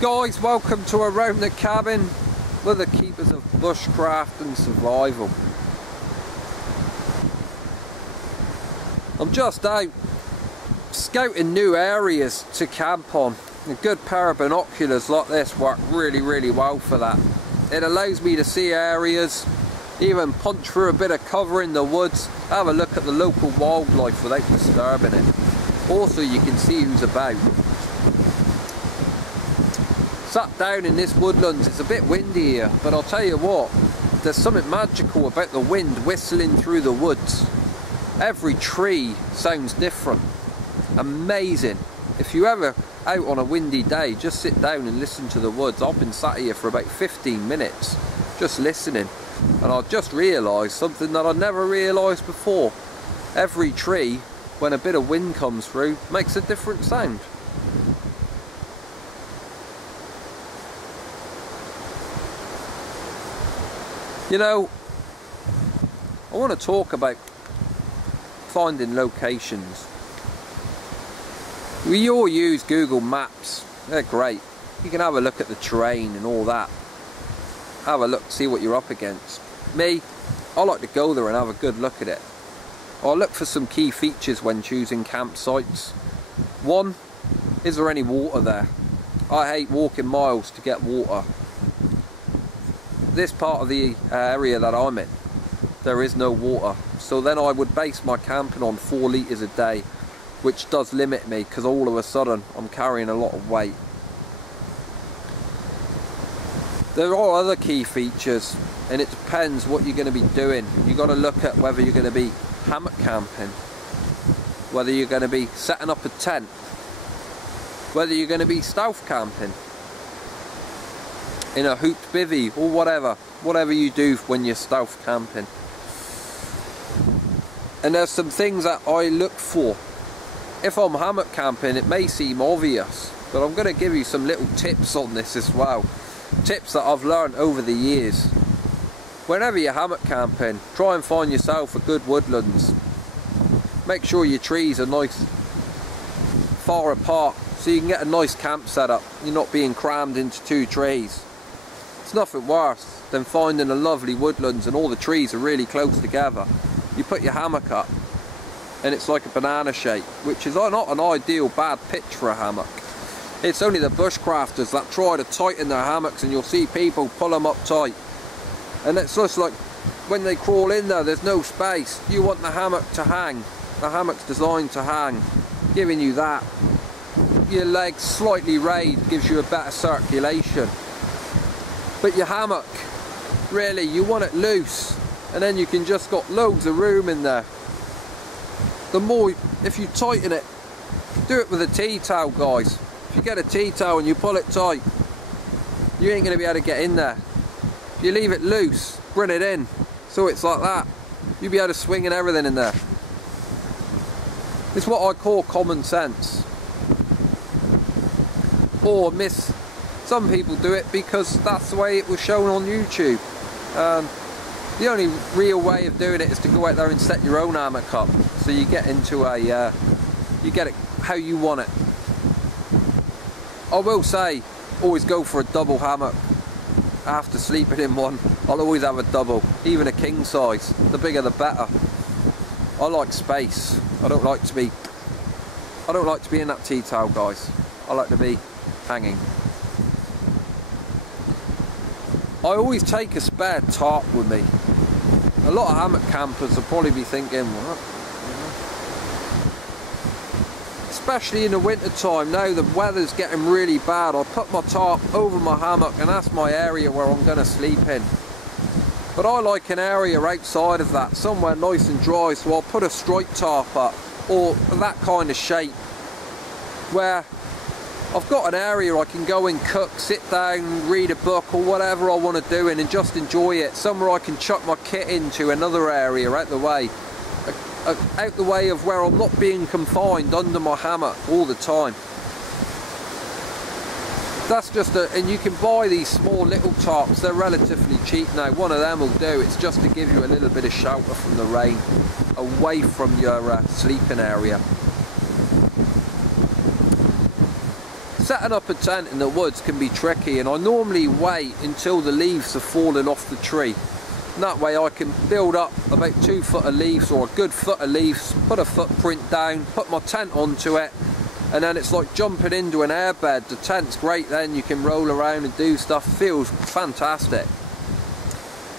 Guys, welcome to Around the Cabin. We're the keepers of bushcraft and survival. I'm just out scouting new areas to camp on. A good pair of binoculars like this work really well for that. It allows me to see areas, even punch through a bit of cover in the woods, have a look at the local wildlife without disturbing it. Also, you can see who's about. Sat down in this woodlands, it's a bit windy here, but I'll tell you what, there's something magical about the wind whistling through the woods. Every tree sounds different. Amazing. If you ever out on a windy day, just sit down and listen to the woods. I've been sat here for about 15 minutes just listening, and I just realised something that I never realised before. Every tree, when a bit of wind comes through, makes a different sound. You know, I want to talk about finding locations. We all use Google Maps. They're great. You can have a look at the terrain and all that. Have a look, see what you're up against. Me, I like to go there and have a good look at it. I look for some key features when choosing campsites. One, is there any water there? I hate walking miles to get water. This part of the area that I'm in, there is no water, so then I would base my camping on 4 litres a day, which does limit me because all of a sudden I'm carrying a lot of weight. There are other key features, and it depends what you're going to be doing. You've got to look at whether you're going to be hammock camping, whether you're going to be setting up a tent, whether you're going to be stealth camping in a hooped bivvy or whatever you do when you're stealth camping. And there's some things that I look for. If I'm hammock camping, it may seem obvious, but I'm going to give you some little tips on this as well. Tips that I've learned over the years. Whenever you're hammock camping, try and find yourself a good woodlands. Make sure your trees are nice far apart so you can get a nice camp set up. You're not being crammed into 2 trees. It's nothing worse than finding a lovely woodlands and all the trees are really close together. You put your hammock up and it's like a banana shape, which is not an ideal bad pitch for a hammock. It's only the bushcrafters that try to tighten their hammocks, and you'll see people pull them up tight. And it's just like when they crawl in there, there's no space. You want the hammock to hang. The hammock's designed to hang, giving you that. Your legs slightly raised gives you a better circulation. But your hammock, really, you want it loose, and then you can just got loads of room in there. The more, if you tighten it, do it with a tea towel, guys. If you get a tea towel and you pull it tight, you ain't going to be able to get in there. If you leave it loose, run it in, so it's like that, you'll be able to swing and everything in there. It's what I call common sense. Or some people do it because that's the way it was shown on YouTube. The only real way of doing it is to go out there and set your own hammock up, so you get into you get it how you want it. I will say, always go for a double hammock. After sleeping in one, I'll always have a double, even a king size. The bigger the better. I like space. I don't like to be in that tea towel, guys. I like to be hanging. I always take a spare tarp with me. A lot of hammock campers will probably be thinking, what? Especially in the winter time, now the weather's getting really bad, I put my tarp over my hammock and that's my area where I'm going to sleep in. But I like an area outside of that, somewhere nice and dry, so I'll put a stripe tarp up, or that kind of shape, where I've got an area I can go and cook, sit down, read a book or whatever I want to do in and just enjoy it. Somewhere I can chuck my kit into, another area out the way of where I'm not being confined under my hammock all the time. That's just and you can buy these small little tarps, they're relatively cheap now. One of them will do, it's just to give you a little bit of shelter from the rain, away from your sleeping area. Setting up a tent in the woods can be tricky, and I normally wait until the leaves have fallen off the tree. And that way I can build up about 2 foot of leaves, or a good foot of leaves, put a footprint down, put my tent onto it, and then it's like jumping into an airbed. The tent's great then, you can roll around and do stuff, feels fantastic.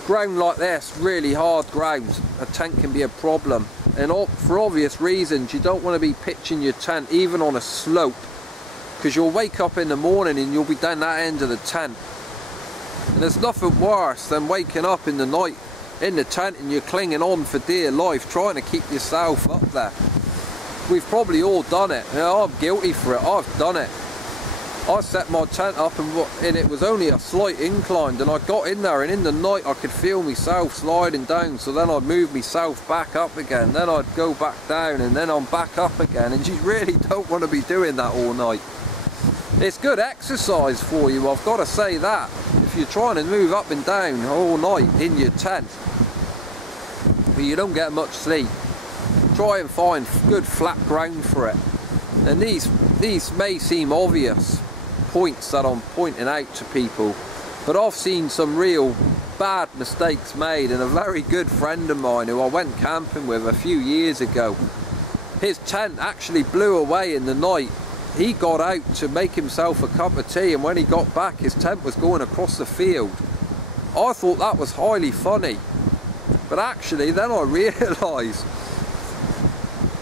Ground like this, really hard ground, a tent can be a problem. And for obvious reasons, you don't want to be pitching your tent even on a slope, because you'll wake up in the morning and you'll be down that end of the tent. And there's nothing worse than waking up in the night in the tent and you're clinging on for dear life, trying to keep yourself up there. We've probably all done it. You know, I'm guilty for it, I've done it. I set my tent up and it was only a slight incline, and I got in there, and in the night I could feel myself sliding down, so then I'd move myself back up again, then I'd go back down, and then I'm back up again, and you really don't want to be doing that all night. It's good exercise for you, I've got to say that, if you're trying to move up and down all night in your tent, but you don't get much sleep. Try and find good flat ground for it. And these may seem obvious points that I'm pointing out to people, but I've seen some real bad mistakes made, and a very good friend of mine who I went camping with a few years ago, his tent actually blew away in the night. He got out to make himself a cup of tea, and when he got back his tent was going across the field. I thought that was highly funny, but actually then I realised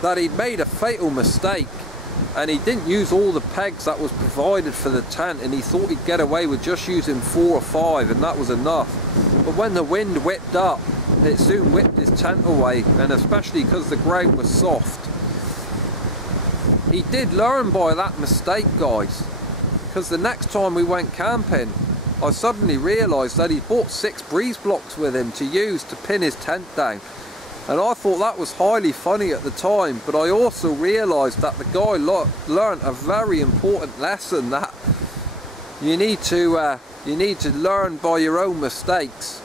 that he'd made a fatal mistake, and he didn't use all the pegs that was provided for the tent, and he thought he'd get away with just using 4 or 5, and that was enough. But when the wind whipped up, it soon whipped his tent away, and especially because the ground was soft. He did learn by that mistake, guys, because the next time we went camping I suddenly realised that he bought 6 breeze blocks with him to use to pin his tent down. And I thought that was highly funny at the time, but I also realised that the guy learned a very important lesson, that you need to learn by your own mistakes.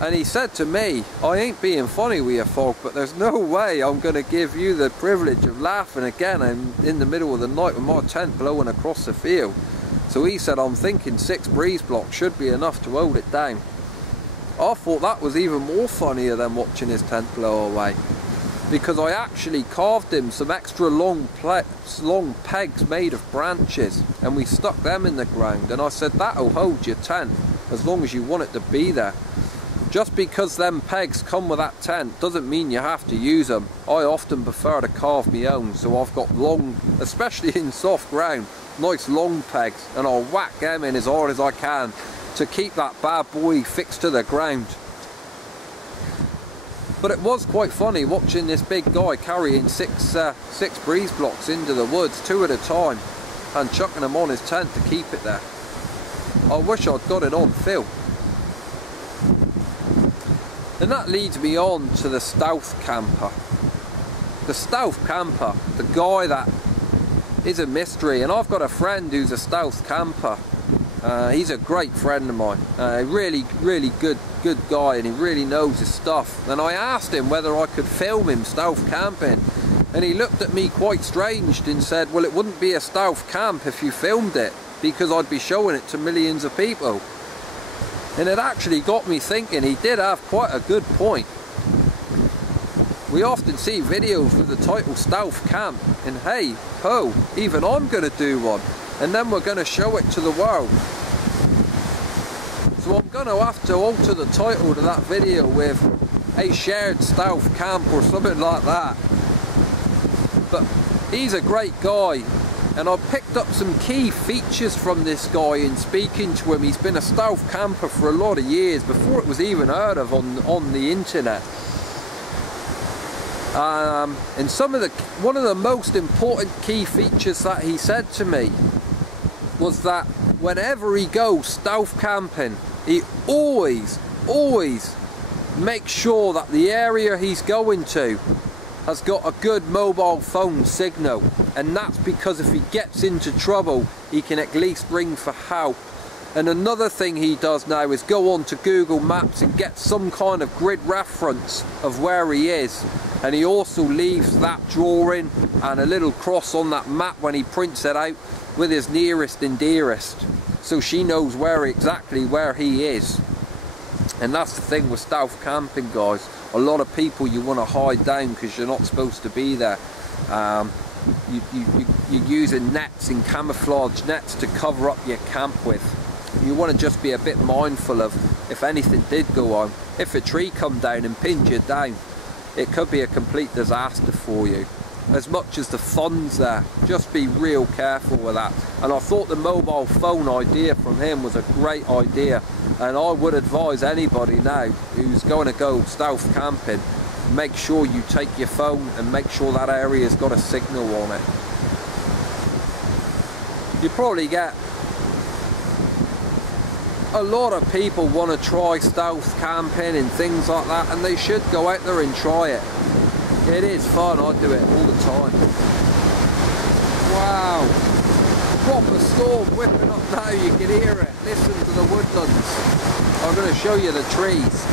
And he said to me, I ain't being funny with you folk, but there's no way I'm going to give you the privilege of laughing again in the middle of the night with my tent blowing across the field. So he said, I'm thinking 6 breeze blocks should be enough to hold it down. I thought that was even more funnier than watching his tent blow away, because I actually carved him some extra long pegs made of branches, and we stuck them in the ground, and I said that'll hold your tent as long as you want it to be there. Just because them pegs come with that tent doesn't mean you have to use them. I often prefer to carve my own, so I've got long, especially in soft ground, nice long pegs, and I'll whack them in as hard as I can to keep that bad boy fixed to the ground. But it was quite funny watching this big guy carrying six breeze blocks into the woods, 2 at a time, and chucking them on his tent to keep it there. I wish I'd got it on film. And that leads me on to the stealth camper. The stealth camper, the guy that is a mystery, and I've got a friend who's a stealth camper. He's a great friend of mine, really good guy, and he really knows his stuff. And I asked him whether I could film him stealth camping, and he looked at me quite strange and said, well, it wouldn't be a stealth camp if you filmed it, because I'd be showing it to millions of people. And it actually got me thinking, he did have quite a good point. We often see videos with the title stealth camp, and hey ho, even I'm going to do one, and then we're going to show it to the world. So I'm going to have to alter the title to that video with a shared stealth camp or something like that. But he's a great guy, and I picked up some key features from this guy in speaking to him. He's been a stealth camper for a lot of years, before it was even heard of on the internet. And one of the most important key features that he said to me was that whenever he goes stealth camping, he always makes sure that the area he's going to has got a good mobile phone signal, and that's because if he gets into trouble he can at least ring for help. And another thing he does now is go on to Google Maps and get some kind of grid reference of where he is, And he also leaves that drawing and a little cross on that map when he prints it out with his nearest and dearest, so she knows exactly where he is. And that's the thing with stealth camping, guys. A lot of people, you want to hide down because you're not supposed to be there. You're using nets and camouflage nets to cover up your camp with. You want to just be a bit mindful of, if anything did go on, if a tree come down and pinned you down, it could be a complete disaster for you. As much as the fun's there, just be real careful with that. And I thought the mobile phone idea from him was a great idea, and I would advise anybody now who's going to go stealth camping, make sure you take your phone and make sure that area's got a signal on it. You probably get a lot of people want to try stealth camping and things like that, and they should go out there and try it. It is fun. I do it all the time. Wow, proper storm whipping up now, you can hear it. Listen to the woodlands. I'm going to show you the trees.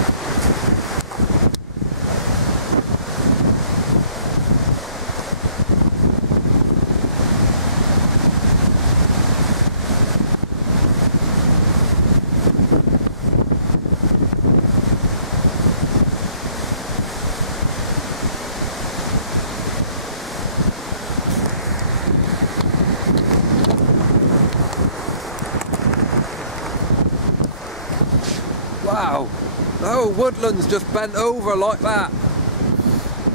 Wow, the whole woodland's just bent over like that.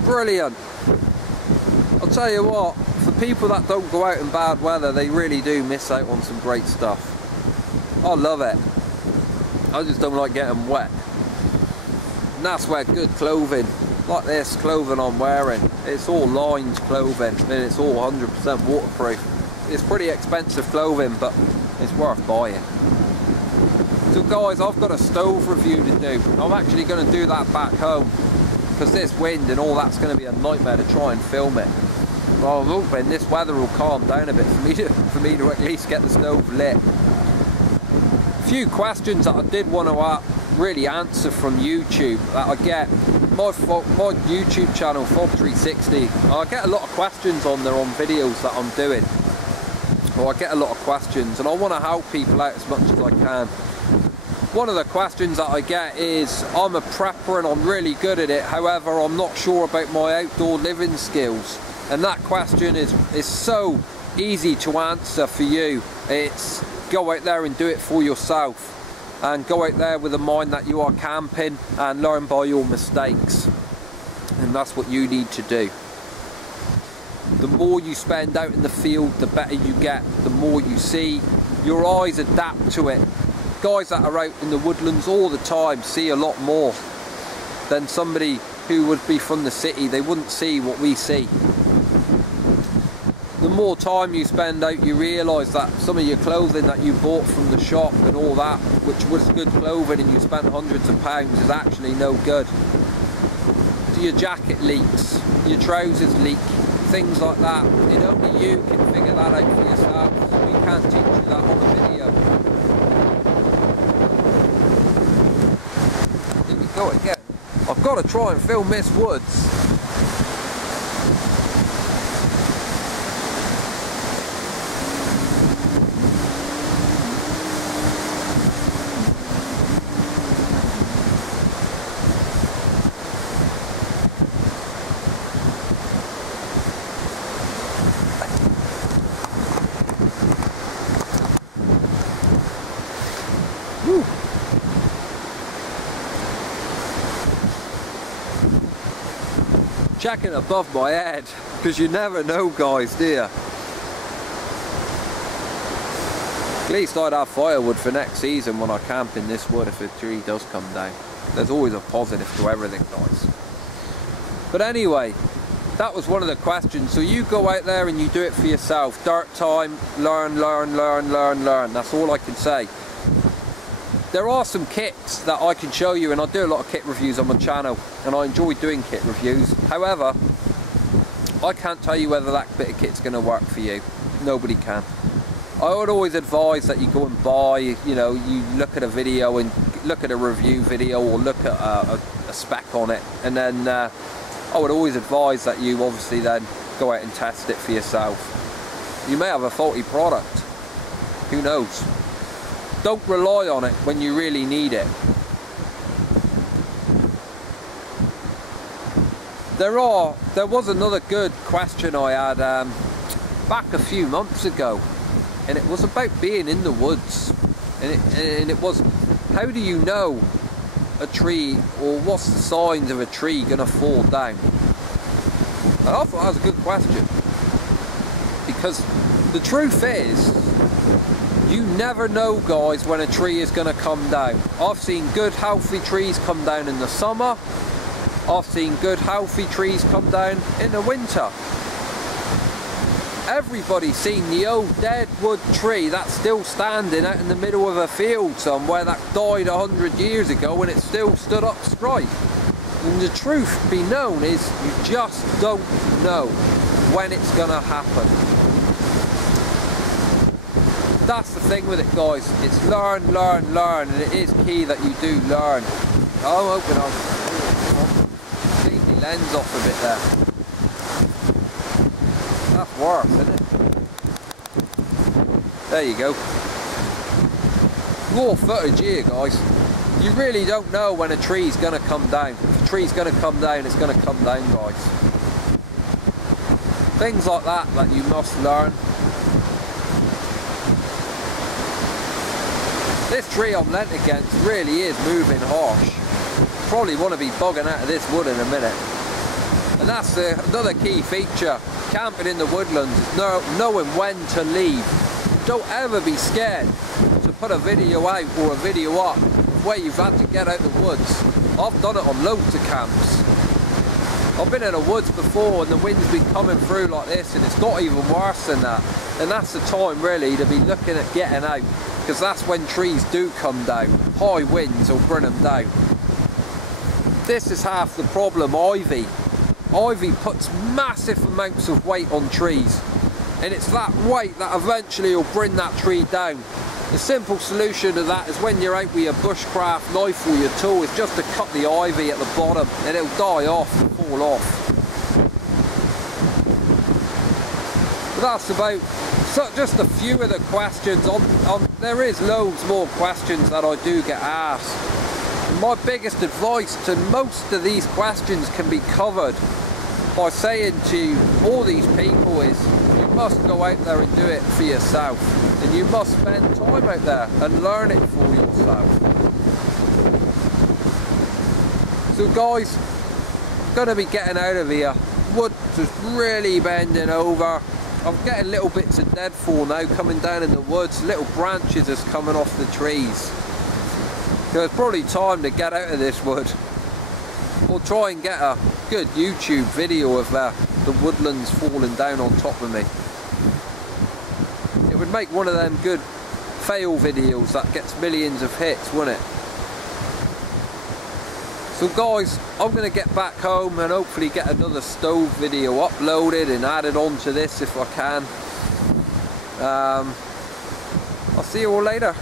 Brilliant. I'll tell you what, for people that don't go out in bad weather, they really do miss out on some great stuff. I love it. I just don't like getting wet. And that's where good clothing, like this clothing I'm wearing, it's all lined clothing and it's all 100% waterproof. It's pretty expensive clothing, but it's worth buying. So guys, I've got a stove review to do. I'm actually going to do that back home because this wind and all that's going to be a nightmare to try and film it. Well, I'm hoping this weather will calm down a bit for me to at least get the stove lit. A few questions that I did want to really answer from YouTube that I get. My YouTube channel, Fob360, I get a lot of questions on there on videos that I'm doing. Well, I get a lot of questions and I want to help people out as much as I can. One of the questions that I get is, I'm a prepper and I'm really good at it, however I'm not sure about my outdoor living skills. And that question is so easy to answer for you. It's go out there and do it for yourself, and go out there with a mind that you are camping and learn by your mistakes. And that's what you need to do. The more you spend out in the field, the better you get, the more you see. Your eyes adapt to it. Guys that are out in the woodlands all the time see a lot more than somebody who would be from the city. They wouldn't see what we see. The more time you spend out, you realise that some of your clothing that you bought from the shop and all that, which was good clothing and you spent hundreds of pounds, is actually no good. Your jacket leaks, your trousers leak, things like that, and only you can figure that out for yourself. We can't teach you that on a video. Here we go again. I've got to try and film this woods. Checking above my head, because you never know, guys, do you? At least I'd have firewood for next season when I camp in this wood if a tree does come down. There's always a positive to everything, guys. But anyway, that was one of the questions. So you go out there and you do it for yourself. Dirt time, learn, learn, learn, learn, learn. That's all I can say. There are some kits that I can show you, and I do a lot of kit reviews on my channel, and I enjoy doing kit reviews. However, I can't tell you whether that bit of kit's going to work for you. Nobody can. I would always advise that you go and buy, you know, you look at a video and look at a review video or look at a spec on it, and then I would always advise that you obviously then go out and test it for yourself. You may have a faulty product, who knows. Don't rely on it when you really need it. There was another good question I had back a few months ago, and it was about being in the woods, and it was, how do you know a tree, or what's the signs of a tree gonna fall down? And I thought that was a good question, because the truth is, you never know, guys, when a tree is gonna come down. I've seen good healthy trees come down in the summer. I've seen good healthy trees come down in the winter. Everybody's seen the old dead wood tree that's still standing out in the middle of a field somewhere that died 100 years ago, and it still stood up straight. And the truth be known is, you just don't know when it's gonna happen. That's the thing with it, guys. It's learn, learn, learn, and it is key that you do learn. I'm hoping I'll lens off a bit there. That's worse, isn't it? There you go. Raw footage here, guys. You really don't know when a tree's gonna come down. If a tree's gonna come down, it's gonna come down, guys. Things like that you must learn. This tree I'm lent against really is moving harsh. Probably want to be bugging out of this wood in a minute. And that's another key feature. Camping in the woodlands is knowing when to leave. Don't ever be scared to put a video out or a video up where you've had to get out the woods. I've done it on loads of camps. I've been in the woods before and the wind's been coming through like this, and it's got even worse than that. And that's the time really to be looking at getting out, because that's when trees do come down. High winds will bring them down. This is half the problem, ivy. Ivy puts massive amounts of weight on trees, and it's that weight that eventually will bring that tree down. The simple solution to that is, when you're out with your bushcraft knife or your tool, is just to cut the ivy at the bottom, and it'll die off and fall off. But that's about just a few of the questions. There is loads more questions that I do get asked. My biggest advice to most of these questions can be covered by saying to all these people is, you must go out there and do it for yourself, and you must spend time out there and learn it for yourself. So guys, I'm going to be getting out of here. Wood is really bending over. I'm getting little bits of deadfall now coming down in the woods, little branches is coming off the trees. So it's probably time to get out of this wood, or try and get a good YouTube video of the woodlands falling down on top of me. It would make one of them good fail videos that gets millions of hits, wouldn't it? So guys, I'm going to get back home and hopefully get another stove video uploaded and added onto this if I can. I'll see you all later.